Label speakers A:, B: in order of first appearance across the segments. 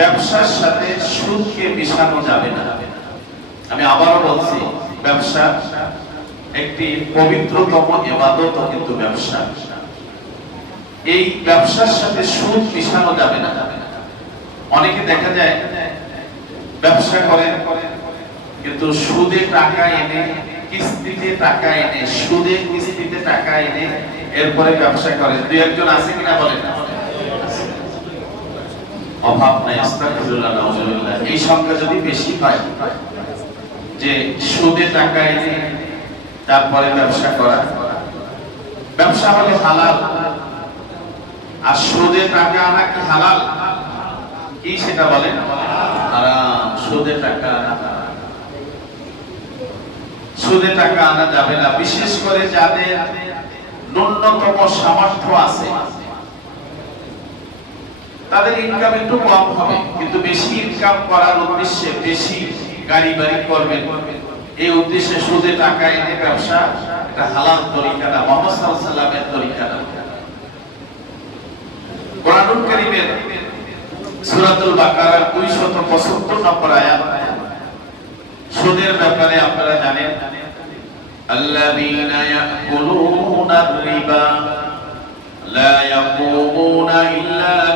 A: ব্যবসার সাথে সুদকে মিশানো যাবে না। আমি আবারও বলছি, ব্যবসা একটি পবিত্রতম এবাদত, কিন্তু ব্যবসা। এই ব্যবসার সাথে সুদ মিশানো যাবে না। অনেকে দেখা যায়, ব্যবসা করে, কিন্তু সুদে টাকা এনে, কিস্তিতে টাকা এনে, সুদে কিস্তিতে টাকা এনে, এরপরে ব্যবসা করে। দুই একজন আছে কিনা বলেন? অভাব নাই, আস্তাগফিরুল্লাহ, নাউজুবিল্লাহ। এই সংখ্যা যদি বেশি হয় যে সুদে টাকা এনে তারপরে ব্যবসা করা, ব্যবসা হলে হালাল। আর সুদে টাকা আনা কি হালাল? কি সেটা বলেন? হারাম, সুদে টাকা আনা সুদে টাকা আনা যাবে না, বিশেষ করে যাদের ন্যূনতম সামর্থ্য আছে। তাদের ইনকাম একটু কম হবে কিন্তু বেশি ইনকাম করার উদ্দেশ্যে বেশি গাড়ি বাড়ি করবেন এই উদ্দেশ্যে সুদে টাকা এনে ব্যবসা এটা হালাল তরিকা না মোহাম্মদ সাল্লাল্লাহু আলাইহি সাল্লামের তরিকা না কোরআনুল কারীমের সূরাতুল বাকারার 275 নম্বর আয়াত সুদের ব্যাপারে আপনারা জানেন الذين يأكلون الربا لا يقومون إلا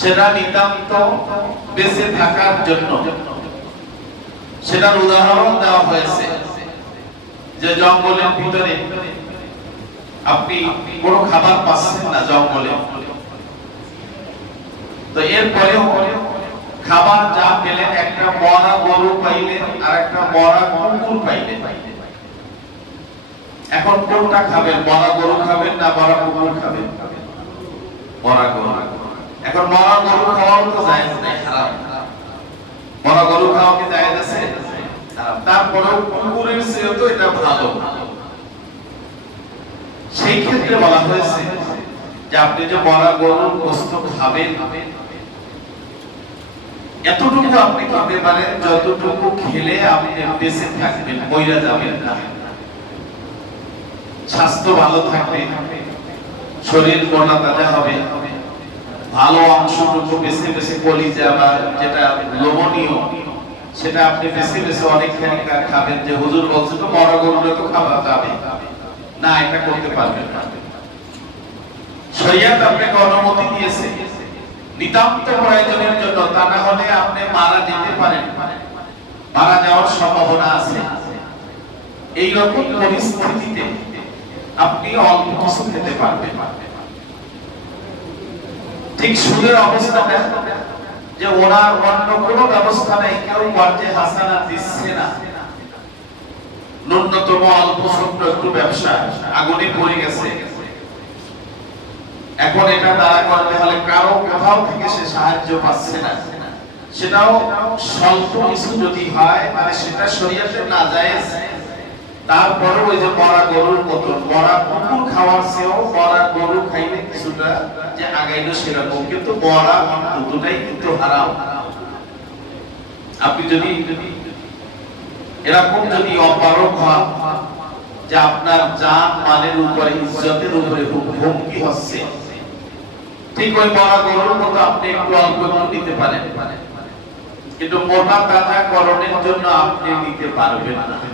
A: সেটা নিতান্ত বেঁচে থাকার জন্য। সেটার উদাহরণ দেওয়া হয়েছে যে জঙ্গলের ভিতরে আপনি কোনো খাবার পাচ্ছেন না জঙ্গলে। তো এরপরেও খাবার যা পেলেন একটা মরা গরু পাইলেন আর একটা মরা কুকুর পাইলেন এখন কোনটা খাবেন, মরা গরু খাবেন না মরা কুকুর খাবেন? মরা গরু। এখন মরা গরু খাওয়াও তো জায়েজ নাই হারাম মরা গরু খাওয়া কি আছে হারাম। তারপরেও কুকুরের চেয়ে তো এটা ভালো। সেই ক্ষেত্রে বলা হয়েছে যে আপনি যে মরা গরুর গোস্ত খাবেন, এতটুকু আপনি খেতে পারেন, যতটুকু খেলে আপনি বেঁচে থাকবেন, মইরা যাবেন না। স্বাস্থ্য ভালো থাকবে, শরীর মোটা তাজা হবে। ভালো অংশটুকু বেছে বেছে কলিজা বা যেটা লোভনীয়, সেটা আপনি বেছে বেছে অনেকখানি খাবেন যে হুজুর বলছে তো মরা গরুটা তো খাওয়া যাবে না, এটা করতে পারবেন না। শরিয়াত আপনাকে অনুমতি দিয়েছে। নিতান্ত প্রয়োজনের জন্য, তা না হলে আপনি মারা যেতে পারেন। মারা যাওয়ার সম্ভাবনা আছে। এই রকম পরিস্থিতিতে আপনি অল্প কিছু খেতে পারবেন। ঠিক সুদের অবস্থাটা যে ওনার অন্য কোনো ব্যবস্থা নেই, কেউ ওয়ার্জে হাসানা দিচ্ছে না। ন্যূনতম অল্প ছোট্ট একটু ব্যবসা, আগুনে পড়ে গেছে। এখন এটা তারা করতে হলে কারও কোথাও থেকে সে সাহায্য পাচ্ছে না। সেটাও স্বল্প কিছু যদি হয় মানে সেটা শরীয়তে না যায় তারপরে ওই যে মরা গরুর মতো মরা কুকুর খাওয়ার চেয়েও মরা গরু খাইলে কিছুটা যে আগাইলো সেরকম। কিন্তু মরা দুটোটাই কিন্তু হারাম। আপনি যদি এরকম যদি অপারক হন যে আপনার জান, মালের উপরে, ইজ্জতের উপরে হুম- হুমকি হচ্ছে, ঠিক ওই মরা গরুর মতো আপনি একটু অল্প নিতে পারেন। কিন্তু মোটা তাজা করণের জন্য আপনি নিতে পারবেন না।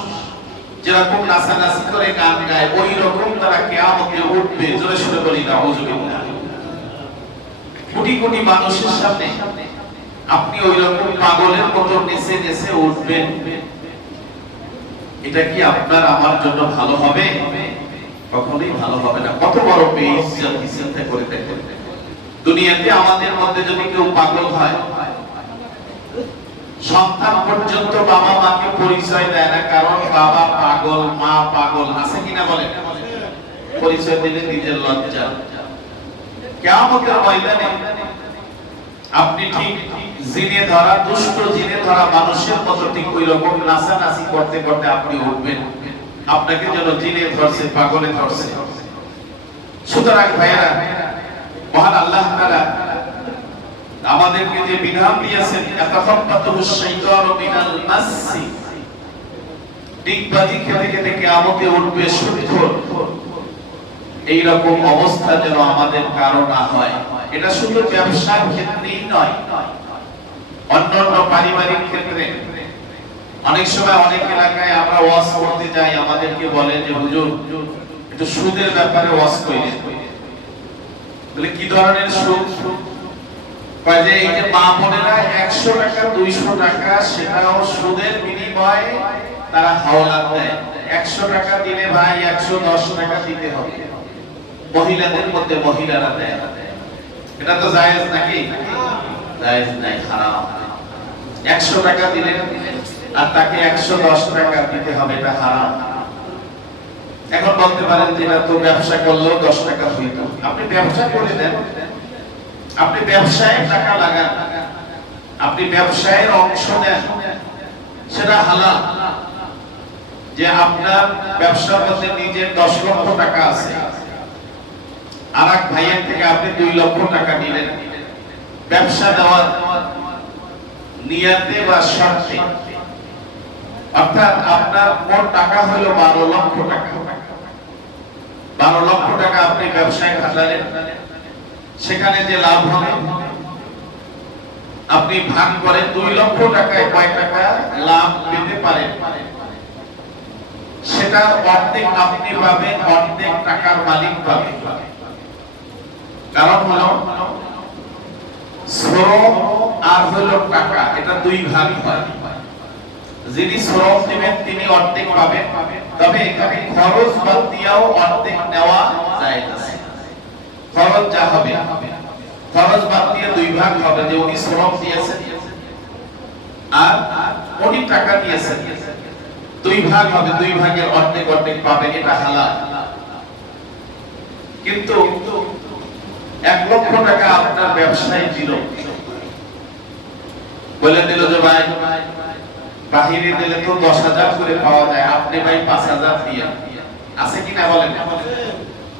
A: যেরকম নাচানাচি করে গান গায় ওই রকম তারা কেয়ামতে উঠবে। জোরে সুরে বলি না হুজুবিল্লাহ কোটি কোটি মানুষের সামনে আপনি ওই রকম পাগলের মতো নেচে নেচে উঠবেন। এটা কি আপনার আমার জন্য ভালো হবে? কখনোই ভালো হবে না। কত বড় বেইজ্জত চিন্তা করে দেখেন। দুনিয়াতে আমাদের মধ্যে যদি কেউ পাগল হয় সন্তান পর্যন্ত বাবা মাকে পরিচয় দেয় না, কারণ বাবা পাগল, মা পাগল। আছে কিনা বলেন? পরিচয় দিলে নিজের লজ্জা। কিয়ামতের ময়দানে আপনি ঠিক জিনে ধরা, দুষ্ট জিনে ধরা মানুষের মতো ঠিক ওই রকম নাচানাচি করতে করতে আপনি উঠবেন। আপনাকে যেন জিনে ধরছে, পাগলে ধরছে। সুতরাং ভাইয়েরা, মহান আল্লাহ তাআলা আমাদেরকে যে বিধান দিয়েছেন ইয়াতাফাত্তাহু শাইতানু মিনাল মাসসি। ডিগবাজি খেতে খেতে কিয়ামতে উঠবে সুদখোর এই রকম অবস্থা যেন আমাদের কারও না হয়। এটা শুধু ব্যবসার ক্ষেত্রেই নয়, অন্যান্য পারিবারিক ক্ষেত্রে। অনেক সময় অনেক এলাকায় আমরা ওয়াজ করতে যাই, আমাদেরকে বলে যে, হুজুর, একটু সুদের ব্যাপারে ওয়াজ কইলেন বলে, কি ধরনের সুদ? যে এই যে একশো টাকা, দুইশো টাকা, সেটাও সুদের বিনিময়ে তারা হাওলাত দেয়। একশো টাকা দিলে ভাই, একশো দশ টাকা দিতে হবে। মহিলাদের মধ্যে মহিলারা দেয়। এটা তো জায়েজ নাকি? জায়েজ নাই, হারাম। একশো টাকা দিলে আর তাকে একশো দশ টাকা দিতে হবে, এটা হারাম। এখন বলতে পারেন যে, এটা তো ব্যবসা করলেও দশ টাকা হইত। আপনি ব্যবসা করে দেন। আপনি ব্যবসায় টাকা লাগান। আপনি ব্যবসায়ের অংশ নেন। সেটা হালাল। যে আপনার ব্যবসার মধ্যে নিজের দশ লক্ষ টাকা আছে। আর এক ভাইয়ের থেকে আপনি দুই লক্ষ টাকা নিলেন। ব্যবসা দেওয়ার নিয়াতে বা শর্তে অর্থাৎ আপনার মোট টাকা হলো বারো লক্ষ টাকা। বারো লক্ষ টাকা আপনি ব্যবসায় খাটালেন। সেখানে যে লাভ হবে, আপনি ভাগ করে দুই লক্ষ টাকায় কয় টাকা লাভ পেতে পারেন। সেটা অর্ধেক আপনি পাবেন, অর্ধেক টাকার মালিক পাবেন। কারণ হলো, শ্রম আর হলো টাকা, এটা দুই ভাগ হয়। যিনি শ্রম দিবেন তিনি অর্ধেক পাবেন। তবে এখানে খরচ বাদ দিয়েও অর্ধেক নেওয়া যায় না। খরচ যা হবে খরচ বাদ দিয়ে দুই ভাগ হবে যে উনি শ্রম দিয়েছেন আর উনি টাকা দিয়েছেন। দুই ভাগ হবে, দুই ভাগের অর্ধেক অর্ধেক পাবেন এটা হালাল। কিন্তু এক লক্ষ টাকা আপনার ব্যবসায় দিল। বলে দিল যে ভাই, বাহিরে দিলে তো দশ হাজার করে পাওয়া যায়, আপনি ভাই পাঁচ হাজার দিয়ে। আছে কি না বলেন?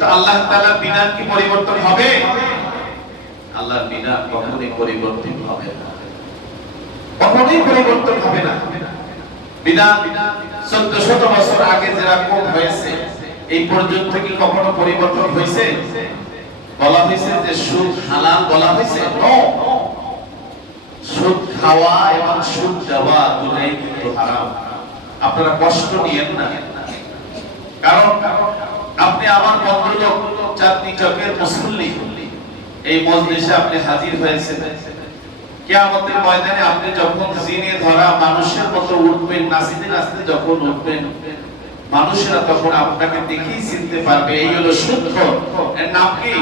A: কিন্তু আল্লাহ বিধান কি পরিবর্তন হবে? আল্লাহর বিধান কখনোই পরিবর্তন হবে না। কখনোই পরিবর্তন হবে না। বিধান চোদ্দ শত বছর আগে যেরকম হয়েছে এই পর্যন্ত কি কখনো পরিবর্তন হয়েছে? বলা হয়েছে যে সুদ হালাল বলা হয়েছে? সুদ খাওয়া এবং সুদ দেওয়া দুটাই কিন্তু হারাম। আপনারা কষ্ট নিয়েন না। কারণ আপনি আমার ভদ্রলোক চাঁদনি চকের মুসল্লি। এই মজলিসে আপনি হাজির হয়েছেন। কিয়ামতের ময়দানে আপনি যখন জিনে ধরা মানুষের মতো উঠবেন নাচতে নাচতে যখন উঠবেন, মানুষেরা তখন আপনাকে দেখেই চিনতে পারবে, এই হলো শুদ্ধ এর নাম কি?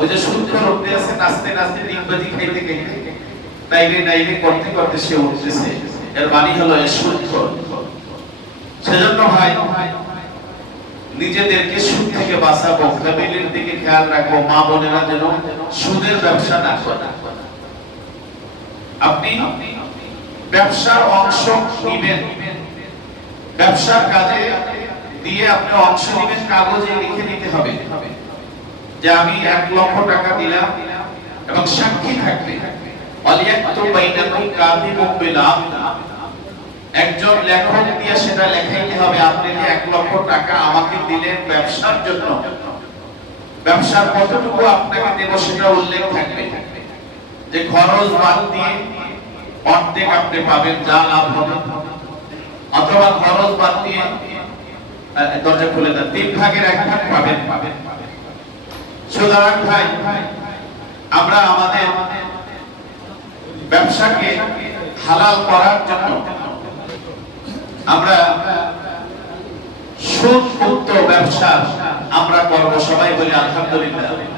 A: ওই যে শুদ্ধ উঠতে আছে নাচতে নাচতে ডিগবাজি খাইতে খাইতে। নাইলে নাইলে করতে করতে সে উঠতেছে। এর মানে হলো এ শুদ্ধ সেজন্য ভাই নিজেদেরকে সুদ থেকে বাঁচাবো, ফ্যামিলির দিকে খেয়াল রাখব, মা বোনেরা যেন সুদের ব্যবসা না করে। আপনি ব্যবসার অংশ নিবেন। ব্যবসার কাজে দিয়ে আপনি অংশ নিবেন, কাগজে লিখে নিতে হবে। যে আমি এক লক্ষ টাকা দিলাম এবং সাক্ষী থাকবে। অলিয়াক্তু বাইনাকুম কাযিবুম বিলাম একজন লেখক দিয়ে সেটা লেখাইতে হবে, আপনি যে এক লক্ষ টাকা আমাকে দিলেন ব্যবসার জন্য। ব্যবসার কতটুকু আপনাকে দেব সেটা উল্লেখ থাকবে। যে খরচ বাদ দিয়ে অর্ধেক আপনি পাবেন, যা লাভ হবে। অথবা খরচ বাদ দিয়ে দরজা খুলে দেন। তিন ভাগের এক ভাগ পাবেন। সুতরাং ভাই, আমরা আমাদের ব্যবসাকে হালাল করার জন্য আমরা সুদ মুক্ত ব্যবসা আমরা করব সবাই বলি আলহামদুলিল্লাহ।